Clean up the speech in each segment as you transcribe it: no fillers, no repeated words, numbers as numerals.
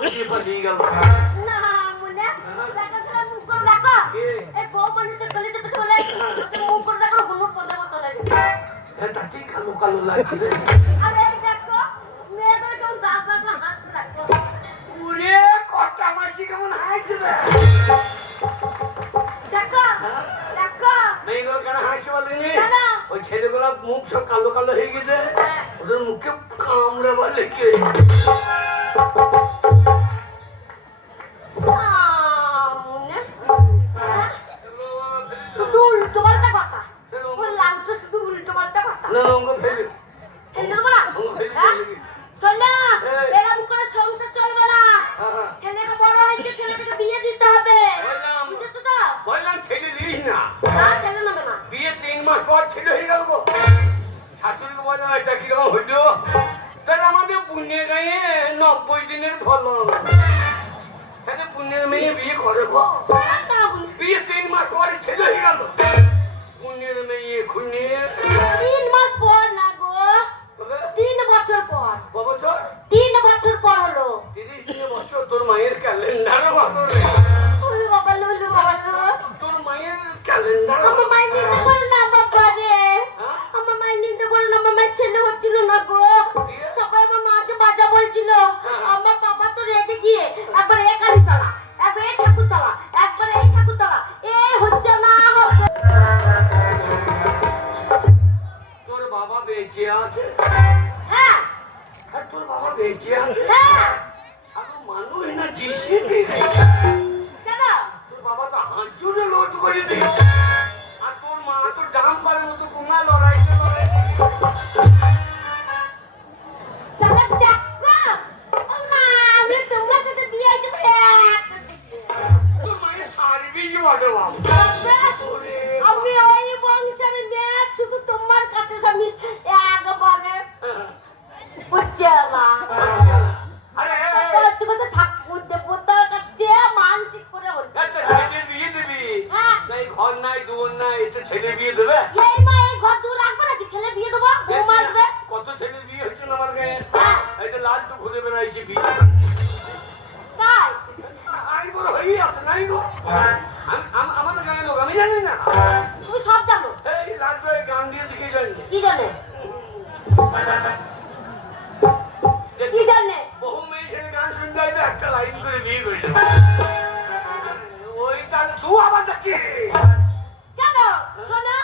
বুঝিয়ে পাঠিয়ে গেল না মনে দেখা গেল মুখ করে রাখো এই বউ মানুষের গলিতে তো চলে মুখ করে রাখো হুমুর পদা মতো লাগে এটা ঠিক কালো কালো লাগছে আরে দেখো মেয়েদের কেমন দাঁত দাঁত হাত রাখো উড়ে কটা মাসি কেমন হাসছে দেখো দেখো মেয়েগুলো কেন হাসছে বলিনি ওই ছেলেগুলো মুখ সব কালো কালো হয়ে গেছে ওদের মুখে কামড়ে বলে কে শুধু উল্টো পাল্টা কথা বললাম তো শুধু উল্টো পাল্টা কথা না অঙ্গ ফেলে এরকম করে সংসার চলবে না ছেলেকে বড় হয়েছে ছেলেকে বিয়ে দিতে হবে বুঝেছো তো বললাম ছেলে দিস না ছেলে নেবে না বিয়ে 3 মাস পর ছেলে হয়ে গেল শাশুড়িকে বললাম এটা কিরকম হইলো তাহলে আমাদের পুণ্যের গায়ে 90 দিনের ফলন তাহলে পুণ্যের মেয়ে বিয়ে করে বিয়ে 3 মাস পরে ছেলে হয়ে গেল পুণ্যের মেয়ে খুঁজে 3 মাস পর না গো 3 বছর পর 3 বছর পর হলো 30 বছর তোর মায়ের ক্যালেন্ডার তোর মায়ের ক্যালেন্ডার আমার মায়ের নিতে করো না বাবা রে আমার মায়ের নিতে করো না আমার মায়ের ছেলে হচ্ছিল না গো সবাই আমার মাকে বাজা বলছিল আমার বাবা তো রেগে গিয়ে একবার এই কালীতলা একবার এই ঠাকুরতলা একবার এই ঠাকুরতলা এই হচ্ছে না তোর বাবা বেঁচে আছে হ্যাঁ আর তোর বাবা বেঁচে আছে হ্যাঁ আমি মানুষ না জিসিপি কেন তোর বাবা তো হাত জুড়ে লোট করে দিয়েছে আর তোর মা তো ডাম করার মতো কোনা লড়াইতে লড়ে তাহলে দেখো আমি তোমার সাথে দিয়ে আইছি তোর মায়ের সার্ভিস বলে বাবা আমি ওই বংশের মেয়ে শুধু তোমার কাছে আমি একবারে বুঝলাম আরে তুমি তো ঠাকুর দেবতার কাছে মানসিক করে হল ছেলে বিয়ে দিবি নাই ঘর নাই দুয়ার নাই এতে ছেলে বিয়ে দেবে এই মা এই ঘর দূর রাখবে নাকি ছেলে বিয়ে দেবো বউ মারবে কত ছেলে বিয়ে হচ্ছে না আমার গায়ে এই যে লাল তো ঘুরে বেড়াইছে বিয়ে তাই আই বড় হই আছে নাই গো আমাদের গায়ে লোক আমি জানি না তুমি সব জানো এই লাল তো গান দিয়ে কি জানি কি জানে কি জানে বহু মেয়ে ছেলে গান শুনতে হবে একটা লাইন করে বিয়ে করে ওই তাহলে তুই আবার দেখি কেন শোনো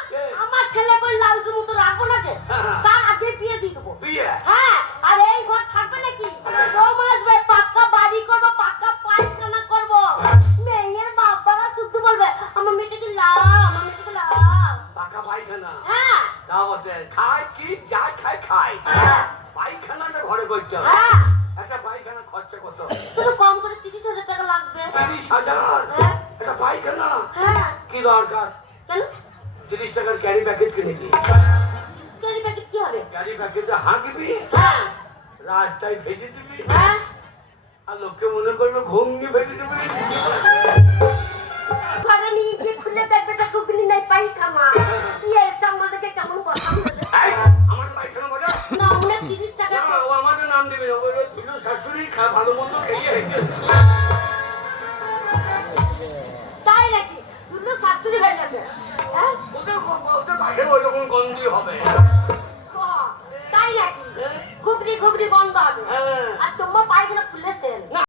আমার ছেলে কই লাউজুর মতো রাখবো না যে তার আগে বিয়ে দিয়ে দেবো বিয়ে হ্যাঁ আর এই ঘর থাকবে নাকি বউ আসবে পাক্কা বাড়ি করবো পাক্কা পায়খানা করবো মেয়ের বাবারা শুধু বলবে আমার মেয়েটাকে লাও আমার মেয়েটাকে লাও পাকা পায়খানা হ্যাঁ তা বলতে খায় কি যা খায় খায় হ্যাঁ পায়খানাটা ঘরে করতে হবে হ্যাঁ একটা পায়খানা খরচা কত শুধু কম করে 30,000 টাকা লাগবে 30,000 হ্যাঁ একটা পায়খানা হ্যাঁ কি দরকার কেন 30 টাকার ক্যারি প্যাকেট কিনে দিই ক্যারি প্যাকেট কি হবে ক্যারি প্যাকেটে হাঁকবি হ্যাঁ রাস্তায় ভেজে দিবি হ্যাঁ আর লোককে মনে করবে ঘুমনি ভেজে দিবি ঘরে নিয়ে গিয়ে খুলে দেখবে টুকলি নাই পায়খানা এই আমাদেরকে কেমন কথা বলে আমার পায়খানা বলে না আমরা 30 টাকা না ও আমাদের নাম দেবে ও বলে তুই শাশুড়ি ভালো মন্দ খেয়ে হেঁটে তাই নাকি দুটো শাশুড়ি হয়ে যাবে হ্যাঁ ওদের বাইরে ওই রকম গন্ধি হবে তাই নাকি ঘুগরি ঘুগরি গন্ধ হবে হ্যাঁ আর তোমার পায়খানা খুলেছেন